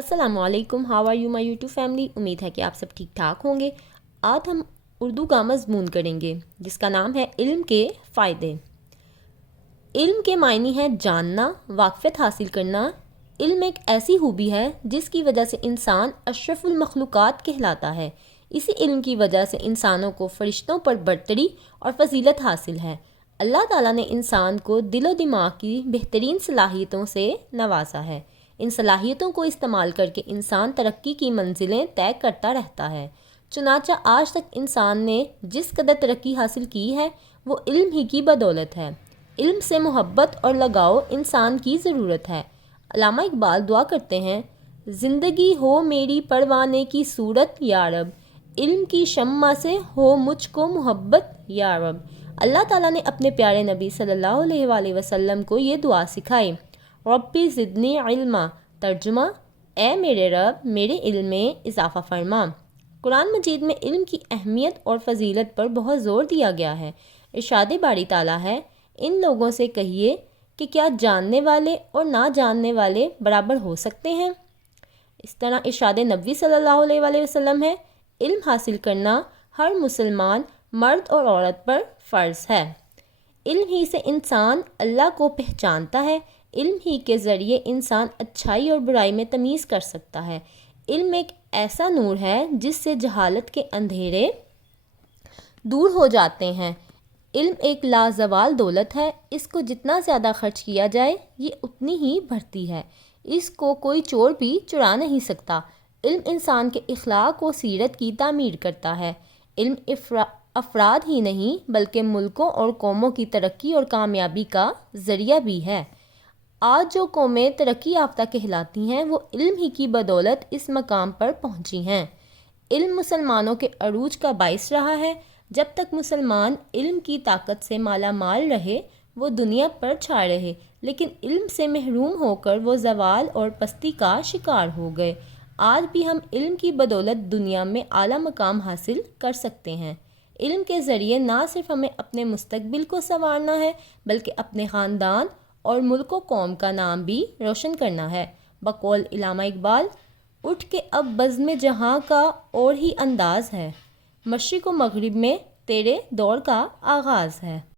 السلام علیکم، how are you my YouTube family. امید ہے کہ آپ سب ٹھیک ٹھاک ہوں گے۔ آج ہم اردو کا مضمون کریں گے جس کا نام ہے علم کے فائدے۔ علم کے معنی ہے جاننا، واقفیت حاصل کرنا۔ علم ایک ایسی خوبی ہے جس کی وجہ سے انسان اشرف المخلوقات کہلاتا ہے۔ اسی علم کی وجہ سے انسانوں کو فرشتوں پر برتری اور فضیلت حاصل ہے۔ اللہ تعالیٰ نے انسان کو دل و دماغ کی بہترین صلاحیتوں سے نوازا ہے۔ ان صلاحیتوں کو استعمال کر کے انسان ترقی کی منزلیں طے کرتا رہتا ہے۔ چنانچہ آج تک انسان نے جس قدر ترقی حاصل کی ہے وہ علم ہی کی بدولت ہے۔ علم سے محبت اور لگاؤ انسان کی ضرورت ہے۔ علامہ اقبال دعا کرتے ہیں، زندگی ہو میری پروانے کی صورت یا رب، علم کی شمع سے ہو مجھ کو محبت یا رب۔ اللہ تعالیٰ نے اپنے پیارے نبی صلی اللہ علیہ وآلہ وسلم کو یہ دعا سکھائی، ربی زدنی علما، ترجمہ، اے میرے رب میرے علم میں اضافہ فرما۔ قرآن مجید میں علم کی اہمیت اور فضیلت پر بہت زور دیا گیا ہے۔ ارشاد باری تعالیٰ ہے، ان لوگوں سے کہیے کہ کیا جاننے والے اور نہ جاننے والے برابر ہو سکتے ہیں؟ اس طرح ارشاد نبوی صلی اللہ علیہ وآلہ وسلم ہے، علم حاصل کرنا ہر مسلمان مرد اور عورت پر فرض ہے۔ علم ہی سے انسان اللہ کو پہچانتا ہے۔ علم ہی کے ذریعے انسان اچھائی اور برائی میں تمیز کر سکتا ہے۔ علم ایک ایسا نور ہے جس سے جہالت کے اندھیرے دور ہو جاتے ہیں۔ علم ایک لازوال دولت ہے، اس کو جتنا زیادہ خرچ کیا جائے یہ اتنی ہی بڑھتی ہے۔ اس کو کوئی چور بھی چرا نہیں سکتا۔ علم انسان کے اخلاق و سیرت کی تعمیر کرتا ہے۔ علم افراد ہی نہیں بلکہ ملکوں اور قوموں کی ترقی اور کامیابی کا ذریعہ بھی ہے۔ آج جو قومیں ترقی یافتہ کہلاتی ہیں وہ علم ہی کی بدولت اس مقام پر پہنچی ہیں۔ علم مسلمانوں کے عروج کا باعث رہا ہے۔ جب تک مسلمان علم کی طاقت سے مالا مال رہے وہ دنیا پر چھا رہے، لیکن علم سے محروم ہو کر وہ زوال اور پستی کا شکار ہو گئے۔ آج بھی ہم علم کی بدولت دنیا میں اعلیٰ مقام حاصل کر سکتے ہیں۔ علم کے ذریعے نہ صرف ہمیں اپنے مستقبل کو سنوارنا ہے بلکہ اپنے خاندان اور ملک و قوم کا نام بھی روشن کرنا ہے۔ بقول علامہ اقبال، اٹھ کے اب بزم جہاں کا اور ہی انداز ہے، مشرق و مغرب میں تیرے دور کا آغاز ہے۔